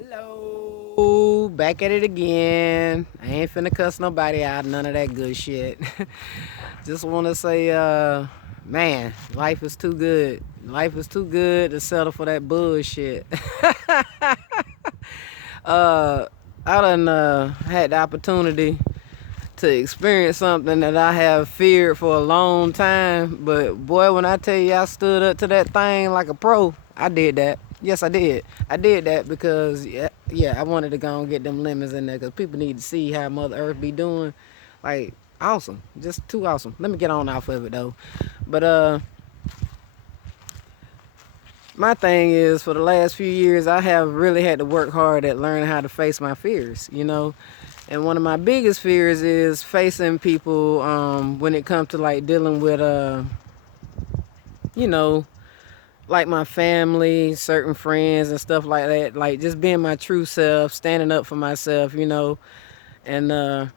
Hello, back at it again. I ain't finna cuss nobody out, none of that good shit. Just wanna say, man, life is too good. Life is too good to settle for that bullshit. uh, I done had the opportunity to experience something that I have feared for a long time. But boy, when I tell you I stood up to that thing like a pro, I did that. Yes, I did. I did that because I wanted to go and get them lemons in there because people need to see how Mother Earth be doing. Like awesome, just too awesome. Let me get on off of it though. But my thing is for the last few years I have really had to work hard at learning how to face my fears. And one of my biggest fears is facing people when it comes to like dealing with you know, like my family, certain friends and stuff like that. Like just being my true self, standing up for myself. And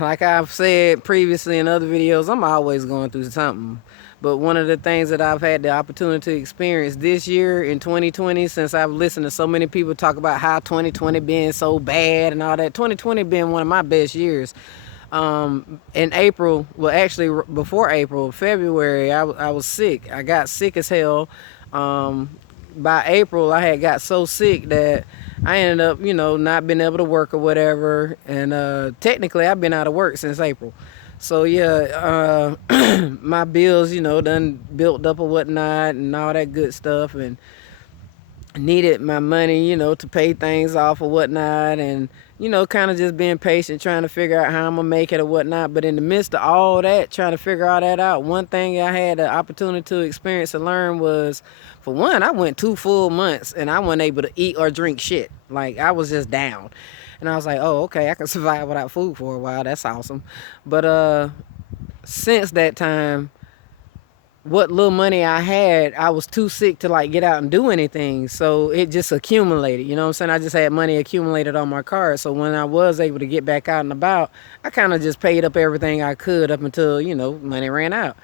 like I've said previously in other videos, I'm always going through something. But one of the things that I've had the opportunity to experience this year in 2020, since I've listened to so many people talk about how 2020 being so bad and all that, 2020 being one of my best years. In April, well, actually before April, February, I was sick. I got sick as hell. By April, I had got so sick that I ended up, not being able to work or whatever. And technically, I've been out of work since April. So yeah, my bills, done built up or whatnot and all that good stuff, and needed my money, to pay things off or whatnot, and kind of just being patient, trying to figure out how I'm gonna make it or whatnot. But in the midst of all that, trying to figure all that out, one thing I had the opportunity to experience and learn was, for one, I went 2 full months and I wasn't able to eat or drink shit. Like I was just down. And I was like, oh, okay, I can survive without food for a while. That's awesome. But since that time, what little money I had, I was too sick to like get out and do anything. So it just accumulated. You know what I'm saying? I just had money accumulated on my card. So when I was able to get back out and about, I kind of just paid up everything I could up until, money ran out.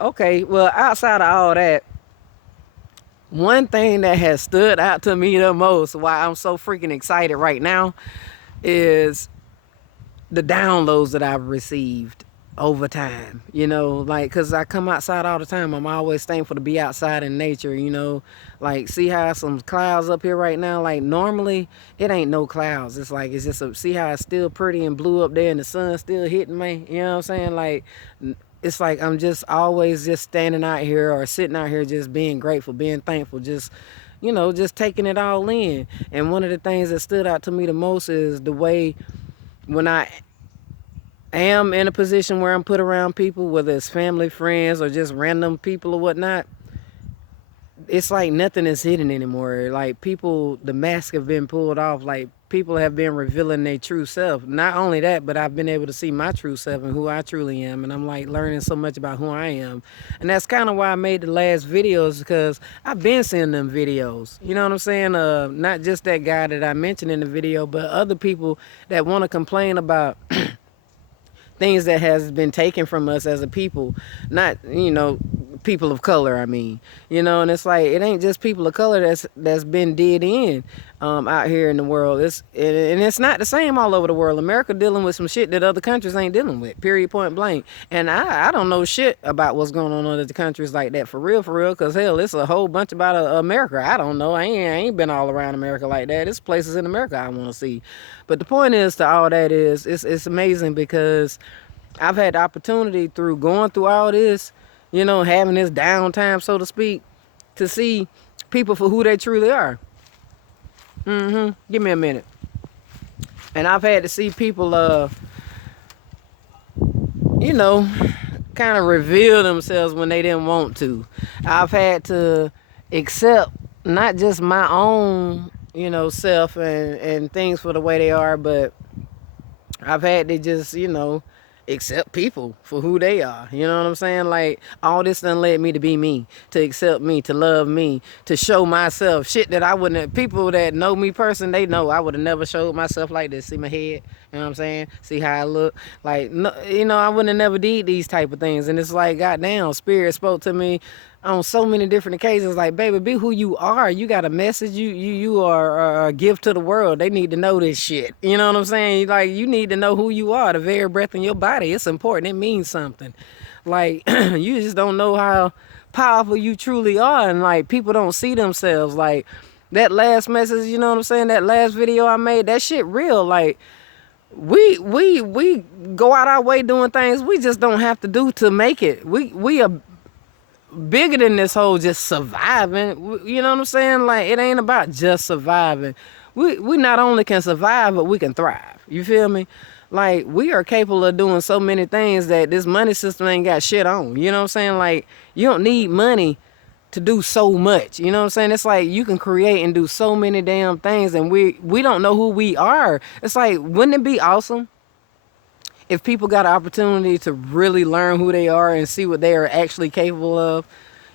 Okay, well, outside of all that, one thing that has stood out to me the most, why I'm so freaking excited right now, is the downloads that I've received over time, like, because I come outside all the time. I'm always thankful to be outside in nature, like, see how some clouds up here right now, like, normally it ain't no clouds. It's like, it's just see how it's still pretty and blue up there and the sun's still hitting me, you know what I'm saying? Like, it's like I'm just always just standing out here or sitting out here just being grateful, being thankful, just just taking it all in. And one of the things that stood out to me the most is the way when I am in a position where I'm put around people, whether it's family, friends, or just random people or whatnot, it's like nothing is hidden anymore. Like people, the mask have been pulled off. Like people have been revealing their true self. Not only that, but I've been able to see my true self and who I truly am. And I'm like learning so much about who I am. And that's kind of why I made the last videos, because I've been seeing them videos. You know what I'm saying? Not just that guy that I mentioned in the video, but other people that want to complain about things that has been taken from us as a people. Not people of color, I mean, and it's like it ain't just people of color that's been did in out here in the world. It's not the same all over the world. America dealing with some shit that other countries ain't dealing with, period, point blank. And I don't know shit about what's going on in other countries like that, for real, because hell, it's a whole bunch about America I don't know. I ain't been all around America like that. It's places in America I want to see. But the point is to all that is it's amazing, because I've had the opportunity through going through all this, having this downtime, so to speak, to see people for who they truly are. Give me a minute. And I've had to see people, kind of reveal themselves when they didn't want to. I've had to accept not just my own, self and things for the way they are, but I've had to just, accept people for who they are. You know what I'm saying? Like, all this done led me to be me, to accept me, to love me, to show myself shit that I wouldn't have. People that know me person, they know I would have never showed myself like this. See my head? You know what I'm saying? See how I look? Like, no, I wouldn't have never did these type of things. And it's like, goddamn, Spirit spoke to me on so many different occasions. Like, baby, be who you are. You got a message. You are a gift to the world. They need to know this shit. You know what I'm saying? Like, you need to know who you are. The very breath in your body. It's important. It means something. Like, you just don't know how powerful you truly are, and like, people don't see themselves. Like, that last message, you know what I'm saying? That last video I made, that shit real. Like, we go out our way doing things we just don't have to do to make it. We are bigger than this whole just surviving. You know what I'm saying? Like, it ain't about just surviving. We not only can survive, but we can thrive. You feel me? Like, we are capable of doing so many things that this money system ain't got shit on. You know what I'm saying? Like, you don't need money to do so much. You know what I'm saying? It's like you can create and do so many damn things, and we don't know who we are. It's like, wouldn't it be awesome if people got an opportunity to really learn who they are and see what they are actually capable of?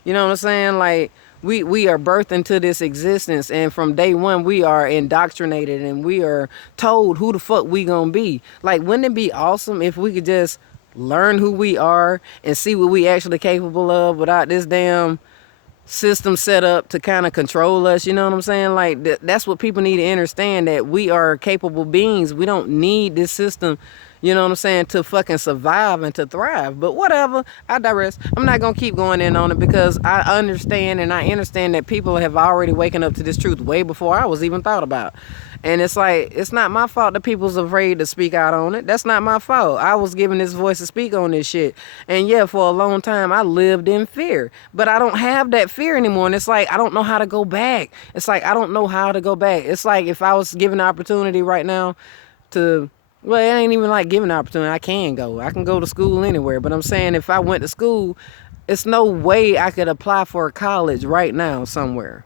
You know what I'm saying? Like, we are birthed into this existence, and from day one we are indoctrinated and we are told who the fuck we gonna be. Like, wouldn't it be awesome if we could just learn who we are and see what we actually capable of without this damn system set up to kind of control us? You know what I'm saying? Like, that's what people need to understand, that we are capable beings. We don't need this system, you know what I'm saying, to fucking survive and to thrive. But whatever, I digress. I'm not gonna keep going in on it, because I understand that people have already waken up to this truth way before I was even thought about. And it's like, it's not my fault that people's afraid to speak out on it. That's not my fault. I was given this voice to speak on this shit. And yeah, for a long time I lived in fear, but I don't have that fear anymore. And it's like, I don't know how to go back. It's like, I don't know how to go back. It's like, if I was given the opportunity right now to, well, it ain't even like giving the opportunity. I can go to school anywhere. But I'm saying, if I went to school, it's no way I could apply for a college right now somewhere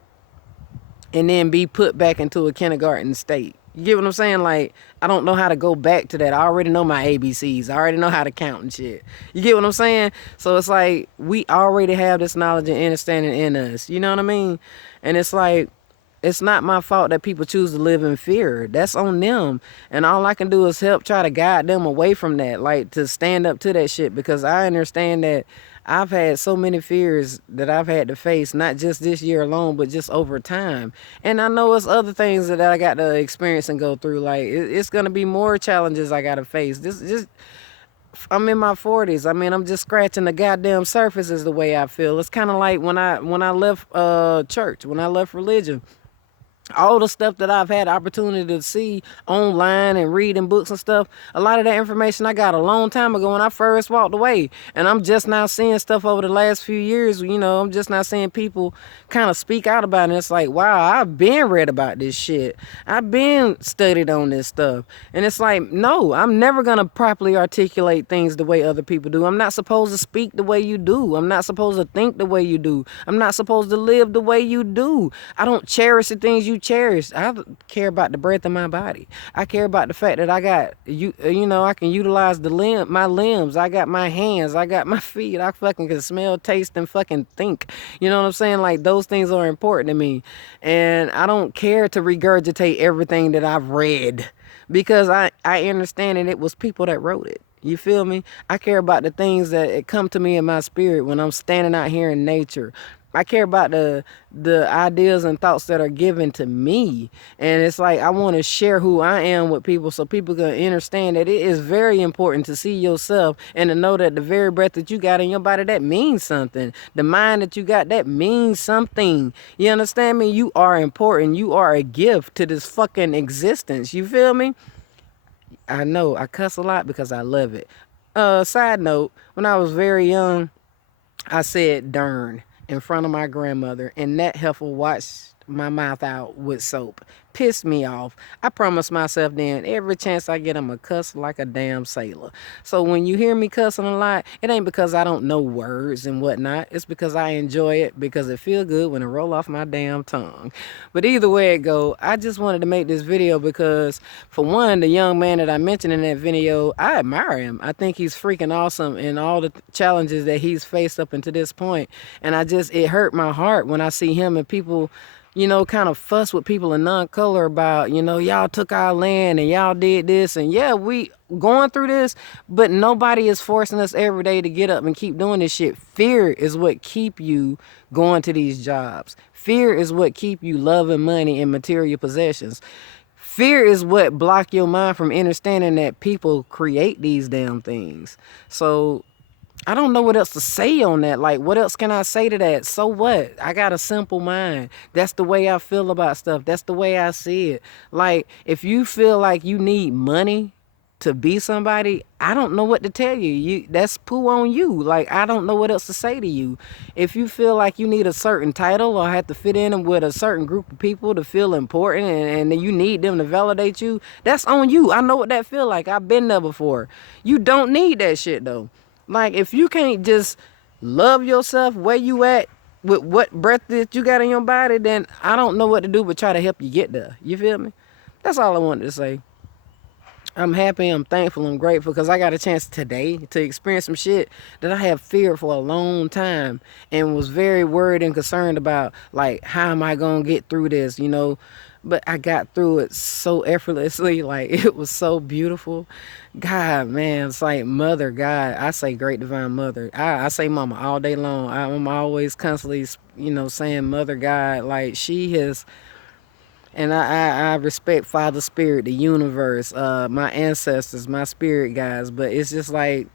and then be put back into a kindergarten state. You get what I'm saying? Like, I don't know how to go back to that. I already know my ABCs. I already know how to count and shit. You get what I'm saying? So it's like, we already have this knowledge and understanding in us. You know what I mean? And it's like, it's not my fault that people choose to live in fear. That's on them. And all I can do is help try to guide them away from that, like, to stand up to that shit, because I understand that I've had so many fears that I've had to face, not just this year alone, but just over time. And I know it's other things that I got to experience and go through. Like, it's going to be more challenges I got to face. I'm in my 40s. I mean, I'm just scratching the goddamn surface, is the way I feel. It's kind of like when I left church, when I left religion. All the stuff that I've had opportunity to see online and read in books and stuff, a lot of that information I got a long time ago when I first walked away. And I'm just now seeing stuff over the last few years. You know, I'm just now seeing people kind of speak out about it. And it's like, wow, I've been read about this shit. I've been studied on this stuff. And it's like, no, I'm never going to properly articulate things the way other people do. I'm not supposed to speak the way you do. I'm not supposed to think the way you do. I'm not supposed to live the way you do. I don't cherish the things you cherish. I care about the breath in my body. I care about the fact that I got you know, I can utilize my limbs. I got my hands. I got my feet. I fucking can smell, taste, and fucking think. You know what I'm saying? Like, those things are important to me. And I don't care to regurgitate everything that I've read, because I understand that it was people that wrote it. You feel me? I care about the things that come to me in my spirit when I'm standing out here in nature. I care about the ideas and thoughts that are given to me. And it's like, I want to share who I am with people, so people can understand that it is very important to see yourself and to know that the very breath that you got in your body, that means something. The mind that you got, that means something. You understand me? You are important. You are a gift to this fucking existence. You feel me? I know I cuss a lot because I love it. Side note, when I was very young, I said "darn" in front of my grandmother, and that heifer watched my mouth out with soap. Pissed me off. I promised myself then, every chance I get, I'm a cuss like a damn sailor. So when you hear me cussing a lot, it ain't because I don't know words and whatnot. It's because I enjoy it, because it feel good when it roll off my damn tongue. But either way it go, I just wanted to make this video because, for one, the young man that I mentioned in that video, I admire him. I think he's freaking awesome in all the challenges that he's faced up until this point. And it hurt my heart when I see him and people you know, kind of fuss with people in non-color about, you know, y'all took our land and y'all did this, and yeah, we going through this, but nobody is forcing us every day to get up and keep doing this shit. Fear is what keep you going to these jobs. Fear is what keep you loving money and material possessions. Fear is what block your mind from understanding that people create these damn things. So I don't know what else to say on that. Like, what else can I say to that? So what? I got a simple mind. That's the way I feel about stuff. That's the way I see it. Like, if you feel like you need money to be somebody, I don't know what to tell you. That's poo on you. Like, I don't know what else to say to you. If you feel like you need a certain title or have to fit in with a certain group of people to feel important, and you need them to validate you, that's on you. I know what that feel like. I've been there before. You don't need that shit though. Like, if you can't just love yourself where you at with what breath that you got in your body, then I don't know what to do but try to help you get there. You feel me? That's all I wanted to say. I'm happy, I'm thankful, I'm grateful because I got a chance today to experience some shit that I have feared for a long time and was very worried and concerned about, like, how am I going to get through this, you know? But I got through it so effortlessly. Like, it was so beautiful. God, man, it's like Mother God. I say Great Divine Mother. I say Mama all day long. I'm always constantly, you know, saying Mother God. Like, she has... And I respect Father Spirit, the universe, my ancestors, my spirit guides. But it's just like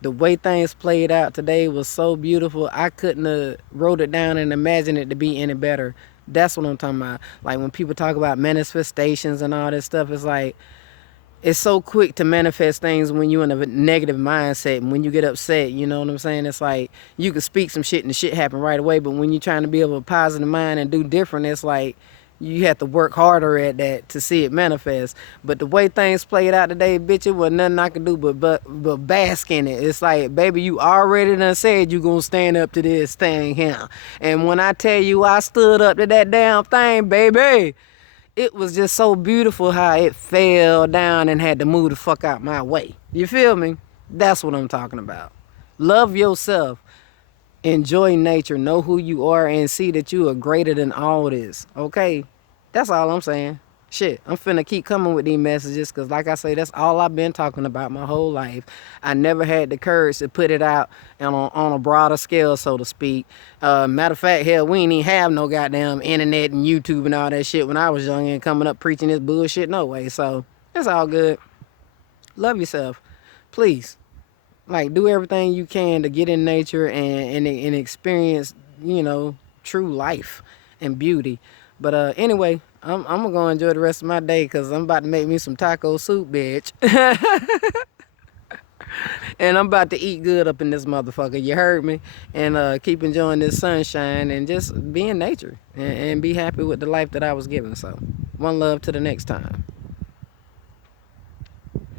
the way things played out today was so beautiful. I couldn't have wrote it down and imagined it to be any better. That's what I'm talking about. Like, when people talk about manifestations and all this stuff, it's like, it's so quick to manifest things when you're in a negative mindset and when you get upset, you know what I'm saying? It's like you can speak some shit and the shit happen right away, but when you're trying to be of a positive mind and do different, it's like you have to work harder at that to see it manifest. But the way things played out today, bitch, it was nothing I could do but bask in it. It's like, baby, you already done said you gonna stand up to this thing here. And when I tell you I stood up to that damn thing, baby, it was just so beautiful how it fell down and had to move the fuck out my way. You feel me? That's what I'm talking about. Love yourself. Enjoy nature. Know who you are and see that you are greater than all this. Okay? That's all I'm saying. Shit, I'm finna keep coming with these messages because, like I say, that's all I've been talking about my whole life. I never had the courage to put it out on a broader scale, so to speak. Matter of fact, hell, we ain't even have no goddamn internet and YouTube and all that shit when I was young and coming up preaching this bullshit no way. So, it's all good. Love yourself. Please. Like, do everything you can to get in nature and experience, you know, true life and beauty. But anyway, I'm gonna go enjoy the rest of my day because I'm about to make me some taco soup, bitch. And I'm about to eat good up in this motherfucker. You heard me? And keep enjoying this sunshine and just be in nature and be happy with the life that I was given. So, one love to the next time.